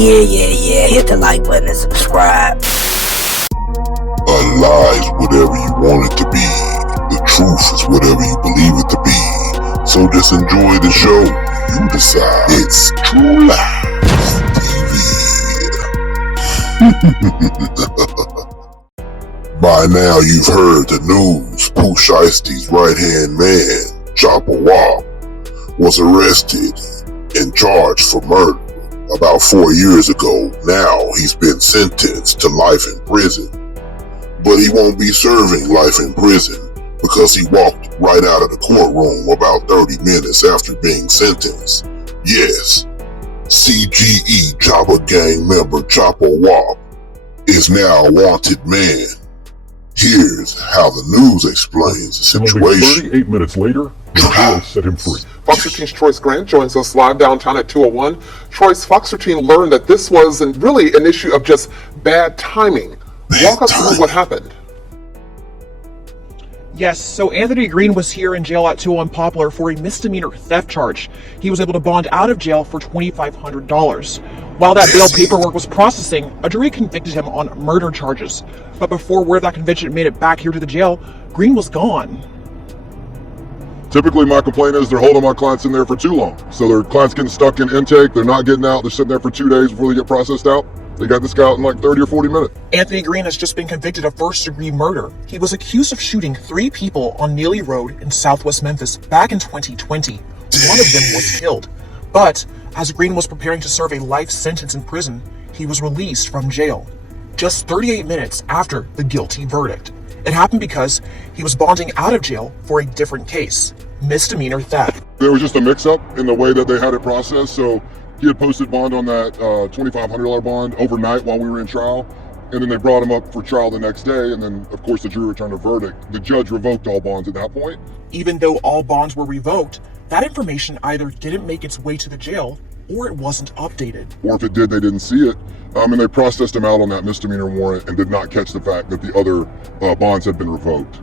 Yeah. Hit the like button and subscribe. A lie is whatever you want it to be. The truth is whatever you believe it to be. So just enjoy the show. You decide. It's True Lies TV. By now you've heard the news. Pooh Shiesty's right-hand man, Chopper Wop, was arrested and charged for murder about 4 years ago. Now he's been sentenced to life in prison. But he won't be serving life in prison because he walked right out of the courtroom about 30 minutes after being sentenced. Yes, CGE Chopper Gang member Chopper Wop is now a wanted man. Here's how the news explains the situation. 38 minutes later, the jail set him free. Fox 13's Troyce Grant joins us live downtown at 201. Troyce, Fox 13 learned that this was really an issue of just bad timing. Walk us through what happened. Yes, so Anthony Green was here in jail at 201 Poplar for a misdemeanor theft charge. He was able to bond out of jail for $2,500. While that bail paperwork was processing, a jury convicted him on murder charges. But before word of that conviction made it back here to the jail, Green was gone. Typically, my complaint is they're holding my clients in there for too long. So their clients getting stuck in intake, they're not getting out, they're sitting there for 2 days before they get processed out. They got this guy out in like 30 or 40 minutes. Anthony Green has just been convicted of first-degree murder. He was accused of shooting 3 people on Neely Road in southwest Memphis back in 2020. One of them was killed. But as Green was preparing to serve a life sentence in prison, he was released from jail just 38 minutes after the guilty verdict. It happened because he was bonding out of jail for a different case, misdemeanor theft. There was just a mix-up in the way that they had it processed. So he had posted bond on that $2,500 bond overnight while we were in trial. And then they brought him up for trial the next day. And then, of course, the jury returned a verdict. The judge revoked all bonds at that point. Even though all bonds were revoked, that information either didn't make its way to the jail or it wasn't updated. Or if it did, they didn't see it. And they processed him out on that misdemeanor warrant and did not catch the fact that the other bonds had been revoked.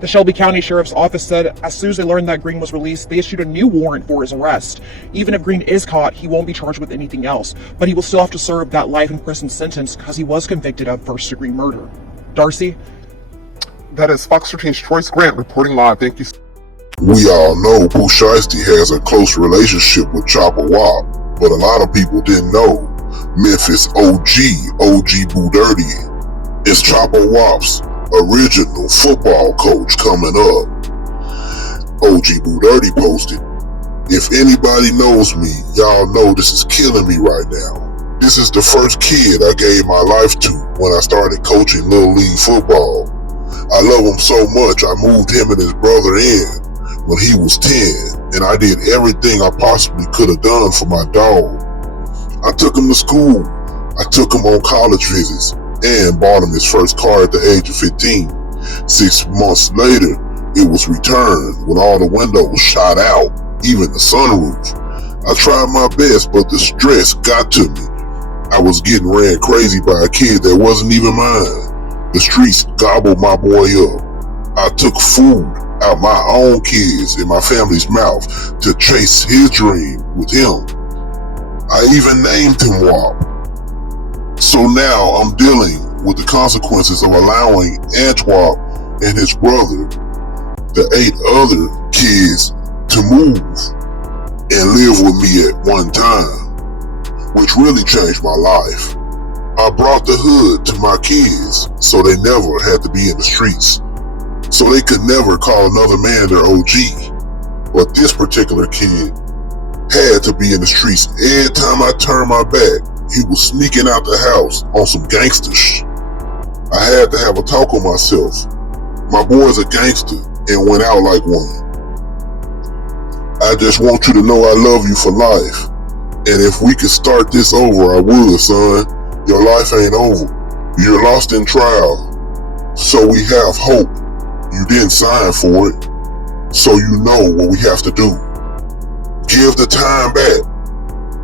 The Shelby County Sheriff's Office said as soon as they learned that Green was released, they issued a new warrant for his arrest. Even if Green is caught, he won't be charged with anything else, but he will still have to serve that life in prison sentence because he was convicted of first-degree murder. Darcy? That is Fox 13's Troyce Grant reporting live. Thank you. We all know Pooh Shiesty has a close relationship with Chopper Wop, but a lot of people didn't know Memphis OG BooDirty is Chopper Wop's original football coach coming up. OG BooDirty posted, "If anybody knows me, y'all know this is killing me right now. This is the first kid I gave my life to when I started coaching Little League football. I love him so much I moved him and his brother in when he was 10, and I did everything I possibly could have done for my dog. I took him to school, I took him on college visits, and bought him his first car at the age of 15. 6 months later, it was returned when all the windows shot out, even the sunroof. I tried my best, but the stress got to me. I was getting ran crazy by a kid that wasn't even mine. The streets gobbled my boy up. I took food out my own kids in my family's mouth to chase his dream with him. I even named him Wop. So now I'm dealing with the consequences of allowing Antwop and his brother, the 8 other kids, to move and live with me at one time, which really changed my life. I brought the hood to my kids so they never had to be in the streets, so they could never call another man their OG. But this particular kid had to be in the streets. Every time I turned my back, he was sneaking out the house on some gangster shit. I had to have a talk with myself. My boy's a gangster and went out like one. I just want you to know I love you for life. And if we could start this over, I would, son. Your life ain't over. You're lost in trial. So we have hope. You didn't sign for it. So you know what we have to do. Give the time back.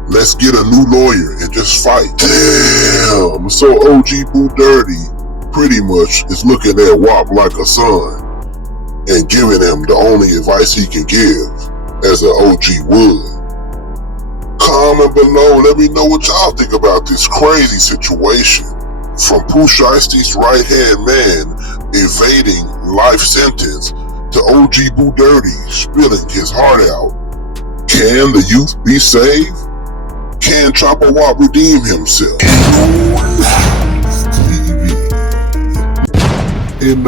Let's get a new lawyer and just fight. Damn. So OG BooDirty pretty much is looking at Wop like a son and giving him the only advice he can give as an OG would. Calm and comment below. Let me know what y'all think about this crazy situation. From Pooh Shiesty's right-hand man evading life sentence to OG BooDirty spilling his heart out. Can the youth be saved? Can Chopper Wop redeem himself? TV. And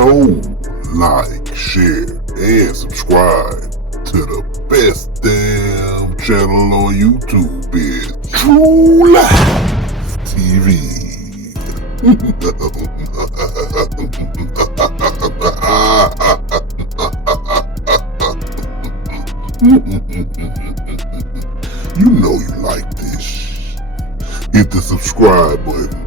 like, share, and subscribe to the best damn channel on YouTube is True Life TV. You know you like this. Hit the subscribe button.